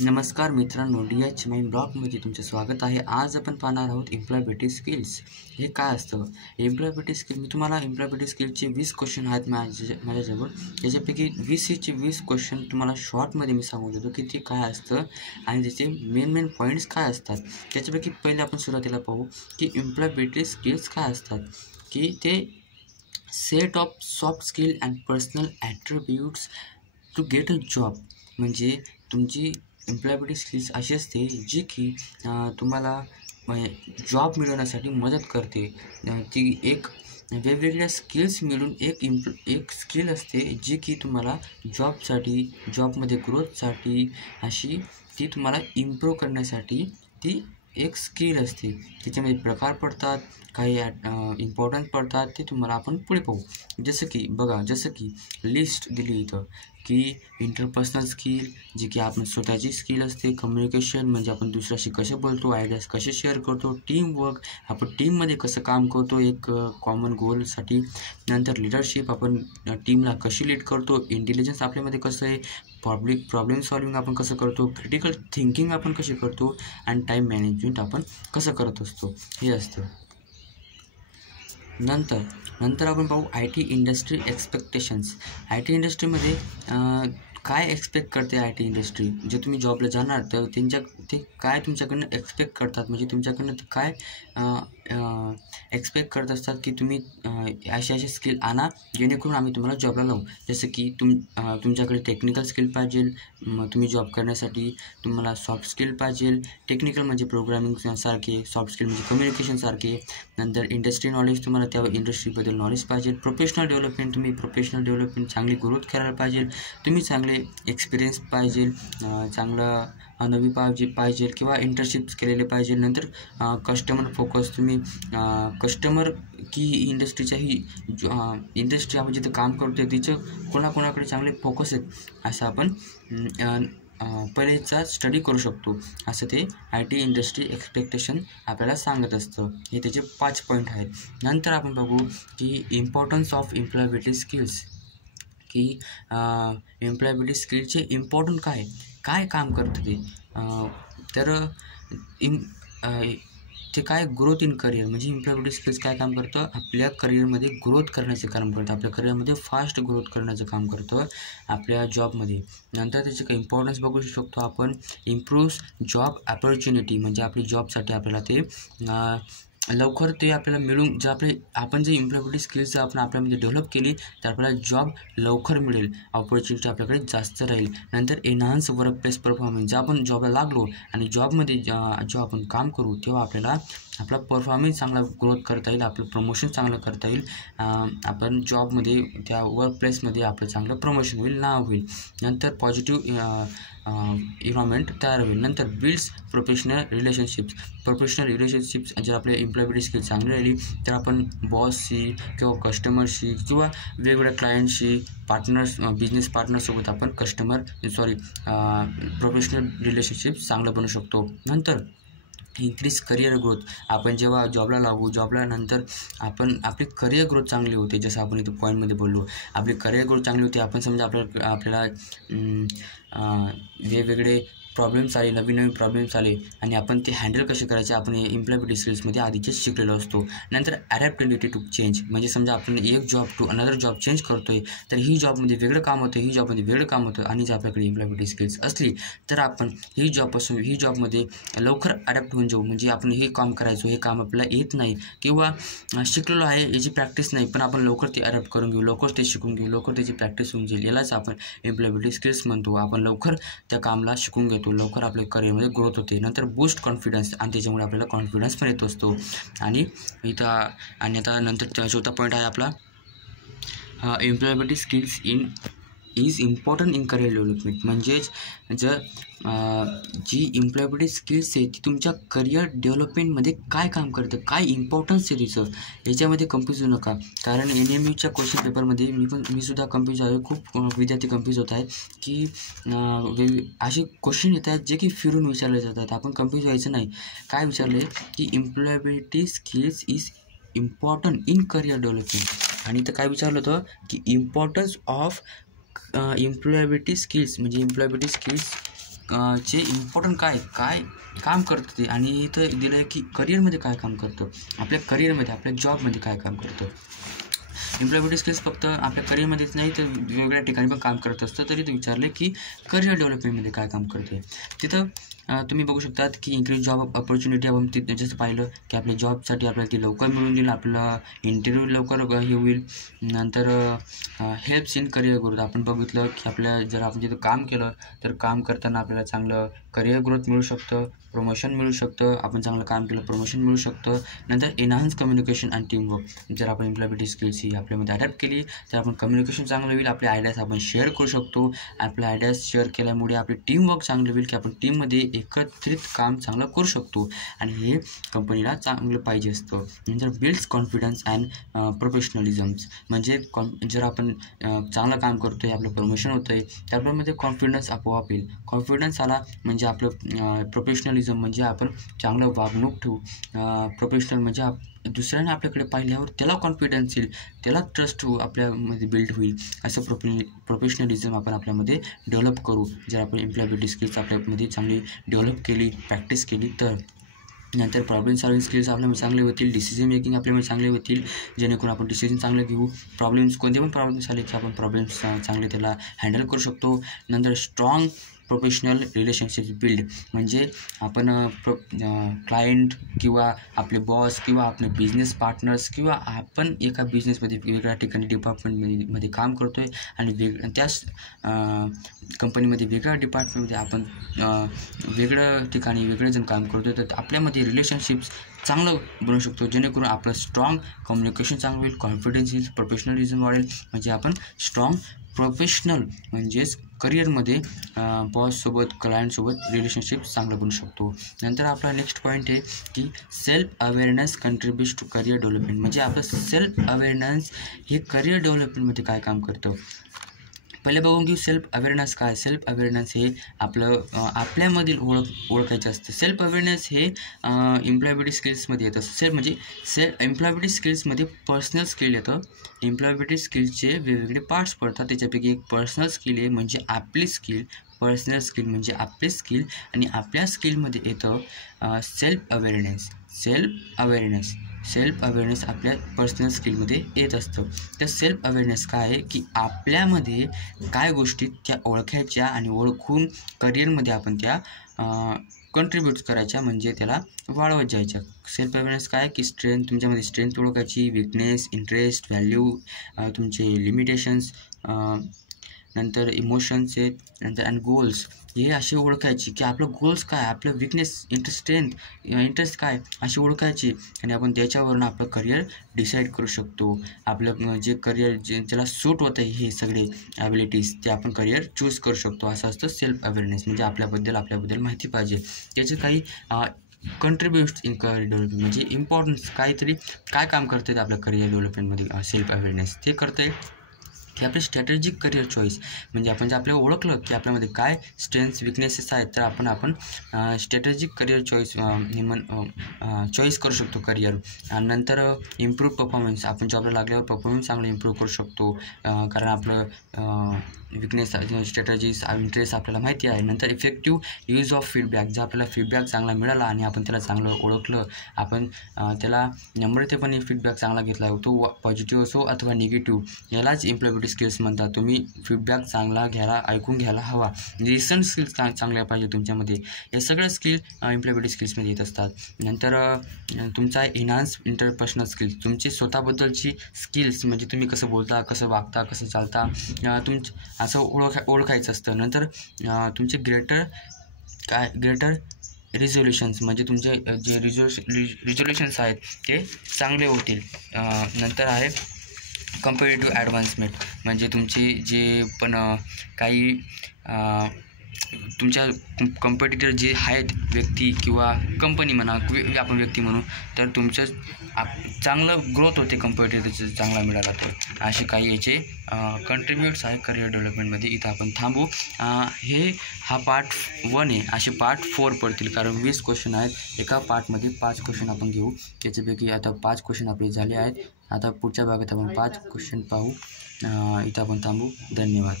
नमस्कार मित्रांनो, DH mine ब्लॉगमध्ये तुमचे स्वागत आहे. आज आपण पाहणार आहोत एम्प्लॉयबिलिटी स्किल्स. हे काय असतं? एम्प्लॉयबिलिटी स्किल, मी तुम्हाला एम्प्लॉयबिलिटी स्किलचे 20 क्वेश्चन आहेत माझ्याजवळ. त्याच्यापैकी 20चे 20 क्वेश्चन तुम्हाला शॉर्टमध्ये मी सांगू देतो की ते काय असतं आणि त्याचे मेन पॉईंट्स काय असतात. त्याच्यापैकी पहिले आपण सुरुवातीला पाहू की एम्प्लॉयबिलिटी स्किल्स काय असतात. की ते set of soft skill and personal attributes to get a job. म्हणजे तुमची एम्प्लॉयबिलिटी स्किल्स अशी असते जी की तुम्हाला जॉब मिळवण्यासाठी मदत करते. ती एक वेगवेगळ्या स्किल्स मिळून एक स्किल असते जी की तुम्हाला जॉबमध्ये ग्रोथसाठी अशी ती तुम्हाला इम्प्रूव्ह करण्यासाठी ती एक स्किल असते. त्याच्यामध्ये प्रकार पडतात, काही इम्पॉर्टन्स पडतात, ते तुम्हाला आपण पुढे पाहू. जसं की लिस्ट दिली इथं की इंटरपर्सनल स्किल जी की आपण स्वतःची स्किल असते. कम्युनिकेशन म्हणजे आपण दुसऱ्याशी कसं बोलतो, आयडियाज कसे शेअर करतो. टीमवर्क आपण टीममध्ये कसं काम करतो एक कॉमन गोलसाठी. नंतर लिडरशिप आपण टीमला कशी लीड करतो. इंटेलिजन्स आपल्यामध्ये कसं आहे. प्रॉब्लेम सॉल्विंग आपण कसं करतो. क्रिटिकल थिंकिंग आपण कशी करतो. आणि टाईम मॅनेजमेंट आपण कसं करत असतो हे असतं. नंतर आपण पाहू IT इंडस्ट्री एक्सपेक्टेशन्स. IT इंडस्ट्रीमध्ये काय एक्सपेक्ट करते IT इंडस्ट्री. जे तुम्ही जॉबला जाणार तर ते काय तुमच्याकडनं एक्सपेक्ट करतात. म्हणजे तुमच्याकडनं ते काय एक्सपेक्ट करत असतात की तुम्ही अशी स्किल आणा जेणेकरून आम्ही तुम्हाला जॉबला लावू. जसं की तुमच्याकडे टेक्निकल स्किल पाहिजे. मग तुम्ही जॉब करण्यासाठी तुम्हाला सॉफ्ट स्किल पाहिजे. टेक्निकल म्हणजे प्रोग्रामिंग सारखे, सॉफ्ट स्किल म्हणजे कम्युनिकेशन सारखे. नंतर इंडस्ट्री नॉलेज, तुम्हाला त्या इंडस्ट्रीबद्दल नॉलेज पाहिजे. प्रोफेशनल डेव्हलपमेंट चांगली ग्रोथ करायला पाहिजे. तुम्ही चांगले एक्सपिरियन्स पाहिजे, चांगलं अनुभवी पाहिजे किंवा इंटर्नशिप्स केलेले पाहिजे. नंतर कस्टमर फोकस, तुम्ही कस्टमर की इंडस्ट्री आपण जिथं काम करतो तिचं कोणाकोणाकडे चांगले फोकस आहेत असं आपण पहिलेचा स्टडी करू शकतो. असं ते IT इंडस्ट्री एक्सपेक्टेशन आपल्याला सांगत असतं. हे त्याचे 5 पॉईंट आहेत. नंतर आपण बघू की इम्पॉर्टन्स ऑफ एम्प्लॉयबिलिटी स्किल्स. की एम्प्लॉयबिलिटी स्किलचे इम्पॉर्टंट काय काम करतं ते. ते काय ग्रोथ इन करिअर. म्हणजे एम्प्लॉयबिलिटी स्किल्स काय काम करतं. आपल्या करिअरमध्ये ग्रोथ करण्याचे काम करतं. आपल्या करिअरमध्ये फास्ट ग्रोथ करण्याचं काम करतं आपल्या जॉबमध्ये. नंतर त्याचे काही इम्पॉर्टन्स बघू शकतो आपण. Improve job opportunity. म्हणजे आपली जॉबसाठी आपल्याला ते लवकर ते आपल्याला मिळून आपण जे एम्प्लॉयबिलिटी स्किल्स आपण आपल्यामध्ये डेव्हलप केली तर आपल्याला जॉब लवकर मिळेल. ऑपॉर्च्युनिटी आपल्याकडे जास्त राहील. नंतर एनहान्स वर्क प्लेस परफॉर्मन्स. जेव्हा आपण जॉबला लागलो आणि जॉबमध्ये जेव्हा आपण काम करू तेव्हा आपल्याला आपला परफॉर्मन्स चांगला ग्रोथ करता येईल. आपलं प्रमोशन चांगलं करता येईल. आपण जॉबमध्ये त्या वर्क प्लेसमध्ये आपलं चांगलं प्रमोशन होईल, नाव होईल. नंतर पॉझिटिव्ह इन्व्हायरमेंट तयार होईल. नंतर बिल्ड्स प्रोफेशनल रिलेशनशिप्स. जर आपले एम्प्लॉयबिलिटी स्किल चांगली राहिली तर आपण बॉसशी किंवा कस्टमरशी किंवा वेगवेगळ्या क्लायंटशी बिझनेस पार्टनरसोबत आपण प्रोफेशनल रिलेशनशिप चांगलं बनवू शकतो. नंतर इन्क्रीज करिअर ग्रोथ. आपण जेव्हा जॉबला लागू, जॉबला नंतर आपली करिअर ग्रोथ चांगली होते. जसं आपण इथं पॉईंटमध्ये बोललो, आपली करिअर ग्रोथ चांगली होते. आपण समजा आपल्याला वेगवेगळे प्रॉब्लेम्स आले, नवीन प्रॉब्लेम्स आले आणि आपण ते हँडल कसे करायचे आपण एम्प्लॉयबिलिटी स्किल्समध्ये आधीच शिकलेलो असतो. नंतर ॲडॅप्टेबिलिटी टू चेंज. म्हणजे समजा आपण एक job to another job change करतोय तर ही जॉबमध्ये वेगळं काम होतं, ही जॉबमध्ये वेगळं काम होतं. आणि जर आपल्याकडे एम्प्लॉयबिलिटी स्किल्स असली तर आपण ही जॉबमध्ये लवकर अडॅप्ट होऊन जाऊ. म्हणजे आपण हे काम करायचो, हे काम आपल्याला येत नाही किंवा शिकलेलो आहे, याची प्रॅक्टिस नाही, पण आपण लवकर ते अडॅप्ट करून घेऊ, लवकर ते शिकून घेऊ, लवकर त्याची प्रॅक्टिस होऊन जाईल. यालाच आपण एम्प्लॉयबिलिटी स्किल्स म्हणतो. आपण लवकर त्या कामाला शिकून घेतो, लवकर आपल्या करिअरमध्ये ग्रोथ होते. नंतर बूस्ट कॉन्फिडन्स. आणि त्याच्यामुळे आपल्याला कॉन्फिडन्स पण येत असतो. आणि आता नंतर चौथा पॉईंट आहे आपला employability skills is important in career development. म्हणजेच जर जी एम्प्लॉयबिलिटी स्किल्स आहे ती तुमच्या करिअर डेव्हलपमेंटमध्ये काय काम करतं, काय इम्पॉर्टन्स आहे तिचं, याच्यामध्ये कन्फ्यूज होऊ नका. कारण NMUच्या क्वेश्चन पेपरमध्ये मी सुद्धा कन्फ्यूज आहे. खूप विद्यार्थी कन्फ्यूज होत आहेत की असे क्वेश्चन येत आहेत जे की फिरून विचारले जातात. आपण कन्फ्यूज व्हायचं नाही. काय विचारलं आहे की employability skills is important in career development. आणि इथं काय विचारलं होतं की इम्पॉर्टन्स ऑफ एम्प्लॉयबिलिटी स्किल्स. म्हणजे एम्प्लॉयबिलिटी स्किल्स चे इम्पॉर्टंट काय काम करतं ते, आणि इथं दिलं आहे की करिअरमध्ये काय काम करतं, आपल्या करिअरमध्ये आपल्या जॉबमध्ये काय काम करतं. एम्प्लॉयबिलिटी स्किल्स फक्त आपल्या करिअरमध्येच नाही तर वेगवेगळ्या ठिकाणी पण काम करत असतं. तरी ते विचारले की करिअर डेव्हलपमेंटमध्ये काय काम करते. तिथं तुम्ही बघू शकतात की इन्क्रीज जॉब ऑपॉर्च्युनिटी. आपण तिथं जसं पाहिलं की आपल्या जॉबसाठी आपल्याला ती लवकर मिळून देईल, आपला इंटरव्ह्यू लवकर हे होईल. नंतर हेल्प्स इन करिअर ग्रोथ. आपण बघितलं की आपल्या जर आपण तिथं काम केलं तर काम करताना आपल्याला चांगलं करिअर ग्रोथ मिळू शकतं, प्रमोशन मिळू शकतं. आपण चांगलं काम केलं प्रमोशन मिळू शकतं. नंतर एनहान्स कम्युनिकेशन अँड टीमवर्क. जर आपण एम्प्लॉयबिलिटी स्किल्स ही आपल्यामध्ये अडॅप्ट केली तर आपण कम्युनिकेशन चांगलं होईल, आपले आयडियाज आपण शेअर करू शकतो. आपल्या आयडियाज शेअर केल्यामुळे आपली टीमवर्क चांगलं होईल की आपण टीममध्ये एकत्रित काम चांगलं करू शकतो, आणि हे कंपनीला चांगलं पाहिजे असतं. नंतर बिल्ड्स कॉन्फिडन्स अँड प्रोफेशनलिझम्स. म्हणजे जर आपण चांगलं काम करतो आहे, आपलं प्रमोशन होतं आहे, तर आपल्यामध्ये कॉन्फिडन्स आपोआप येईल. कॉन्फिडन्स आला म्हणजे आपलं प्रोफेशनलिझम म्हणजे आपण चांगलं वागणूक ठेवू. प्रोफेशनल म्हणजे दुसऱ्याने आपल्याकडे पाहिल्यावर त्याला कॉन्फिडन्स येईल, त्याला ट्रस्ट आपल्यामध्ये बिल्ड होईल. असं प्रोफेशनलिझम आपण आपल्यामध्ये डेव्हलप करू जर आपण एम्प्लॉयबिलिटी स्किल्स आपल्यामध्ये चांगली डेव्हलप केली, प्रॅक्टिस केली तर. नंतर प्रॉब्लेम सॉल्विंग स्किल्स आपल्यामध्ये चांगले होतील. डिसिजन मेकिंग आपल्यामध्ये चांगले होतील, जेणेकरून आपण डिसिजन चांगले घेऊ. प्रॉब्लेम्स कोणते पण प्रॉब्लेम्स आले की आपण प्रॉब्लेम्स चांगले त्याला हँडल करू शकतो. नंतर स्ट्रॉंग प्रोफेशनल रिलेशनशिप्स बिल्ड. म्हणजे आपण क्लायंट किंवा आपले बॉस किंवा आपले बिझनेस पार्टनर्स किंवा आपण एका बिझनेसमध्ये वेगवेगळ्या ठिकाणी डिपार्टमेंटमध्ये काम करतो आहे आणि त्याच कंपनीमध्ये वेगळ्या डिपार्टमेंटमध्ये आपण वेगळ्या ठिकाणी वेगळेजण काम करतो आहे, तर आपल्यामध्ये रिलेशनशिप्स चांगलं बनवू शकतो, जेणेकरून आपलं स्ट्रॉंग कम्युनिकेशन चांगलं होईल, कॉन्फिडन्स येईल, प्रोफेशनलिझम वाढेल. म्हणजे आपण स्ट्रॉंग प्रोफेशनल म्हणजेच करिअरमध्ये बॉससोबत क्लायंटसोबत रिलेशनशिप चांगलं बनवू शकतो. नंतर आपला नेक्स्ट पॉईंट आहे की self awareness contributes to career development. म्हणजे आपलं सेल्फ अवेअरनेस हे करिअर डेव्हलपमेंटमध्ये काय काम करतं. पहिले बघून घेऊ सेल्फ अवेअरनेस काय. सेल्फ अवेअरनेस हे आपलं आपल्यामधील ओळखायचं असतं. सेल्फ अवेअरनेस हे एम्प्लॉयबिलिटी स्किल्समध्ये येतं. एम्प्लॉयबिलिटी स्किल्समध्ये पर्सनल स्किल येतं. एम्प्लॉयबिलिटी स्किल्सचे वेगवेगळे पार्ट्स पडतात. त्याच्यापैकी एक पर्सनल स्किल आहे म्हणजे आपली स्किल. पर्सनल स्किल म्हणजे आपली स्किल, आणि आपल्या स्किलमध्ये येतं सेल्फ अवेअरनेस आपल्या पर्सनल स्किलमध्ये येत असतं. तर सेल्फ अवेअरनेस काय आहे की आपल्यामध्ये काय गोष्टी त्या ओळखायच्या आणि ओळखून करिअरमध्ये आपण त्या कंट्रीब्यूट करायच्या, म्हणजे त्याला वाढवत जायच्या. सेल्फ अवेअरनेस काय की तुमच्यामध्ये स्ट्रेंथ ओळखायची, विकनेस, इंटरेस्ट, व्हॅल्यू, तुमचे लिमिटेशन्स, नंतर इमोशन्स आहेत, नंतर आणि गोल्स हे असे ओळखायचे की आपलं गोल्स काय, आपलं विकनेस, इंटरेस्ट काय असे ओळखायचे, आणि आपण त्याच्यावरून आपलं करिअर डिसाईड करू शकतो. आपलं जे करिअर ज्याला सूट होतं आहे हे सगळे ॲबिलिटीज ते आपण करिअर चूज करू शकतो. असं असतं सेल्फ अवेअरनेस. म्हणजे आपल्याबद्दल माहिती पाहिजे. त्याचे काही कंट्रीब्युट्स इन करिअर डेव्हलपमेंट म्हणजे इम्पॉर्टन्स काहीतरी काय काम करते आपल्या करिअर डेव्हलपमेंटमध्ये सेल्फ अवेअरनेस ते करते की आपले स्ट्रॅटेजिक करिअर चॉईस. म्हणजे आपण जर आपल्याला ओळखलं की आपल्यामध्ये काय स्ट्रेंथ्स विकनेसेस आहेत तर आपण स्ट्रॅटेजिक करिअर चॉईस करू शकतो करिअर. आणि नंतर इम्प्रूव्ह परफॉर्मन्स. आपण जॉबला लागल्यावर परफॉर्मन्स चांगलं इम्प्रूव्ह करू शकतो, कारण आपलं विकनेस, स्ट्रॅटेजीज, इंटरेस्ट आपल्याला माहिती आहे. नंतर इफेक्टिव्ह यूज ऑफ फीडबॅक. जर आपल्याला फीडबॅक चांगला मिळाला आणि आपण त्याला चांगलं ओळखलं, आपण त्याला नम्रतेपणे फीडबॅक चांगला घेतला, तो पॉझिटिव्ह असो अथवा निगेटिव्ह, यालाच एम्प्लॉयबिलिटी स्किल्स म्हणतात. तुम्ही फीडबॅक चांगला ऐकून घ्यायला हवा. रिसन स्किल्स चांगल्या पाहिजे तुमच्यामध्ये. या सगळ्या स्किल एम्प्लॉयबिलिटी स्किल्समध्ये येत असतात. नंतर तुमचा एनहान्स इंटरपर्सनल स्किल्स. तुमची स्वतःबद्दलची स्किल्स म्हणजे तुम्ही कसं बोलता, कसं वागता, कसं चालता, असं ओळखायचं असतं. नंतर तुमचे ग्रेटर रिझोल्युशन्स म्हणजे तुमचे जे रिझोल्युशन्स आहेत ते चांगले होतील. नंतर आहे कम्पेरेटिव्ह ॲडव्हान्समेंट. म्हणजे तुमचे जे पण काही तुमच्या कॉम्पिटिटर जे आहेत व्यक्ती किंवा कंपनी म्हणा, आपण व्यक्ती म्हणू, तर तुमचं चांगलं ग्रोथ होते कॉम्पिटिटरचं चांगला मिळाला तर. असे काही याचे कंट्रीब्युट्स आहे करिअर डेव्हलपमेंटमध्ये. इथं आपण थांबू. हा पार्ट 1 आहे. असे पार्ट 4 पडतील, कारण 20 क्वेश्चन आहेत. एका पार्टमध्ये 5 क्वेश्चन आपण घेऊ. त्याच्यापैकी आता 5 क्वेश्चन आपले झाले आहेत. आता पुढच्या भागात आपण 5 क्वेश्चन पाहू. इथं आपण थांबू. धन्यवाद.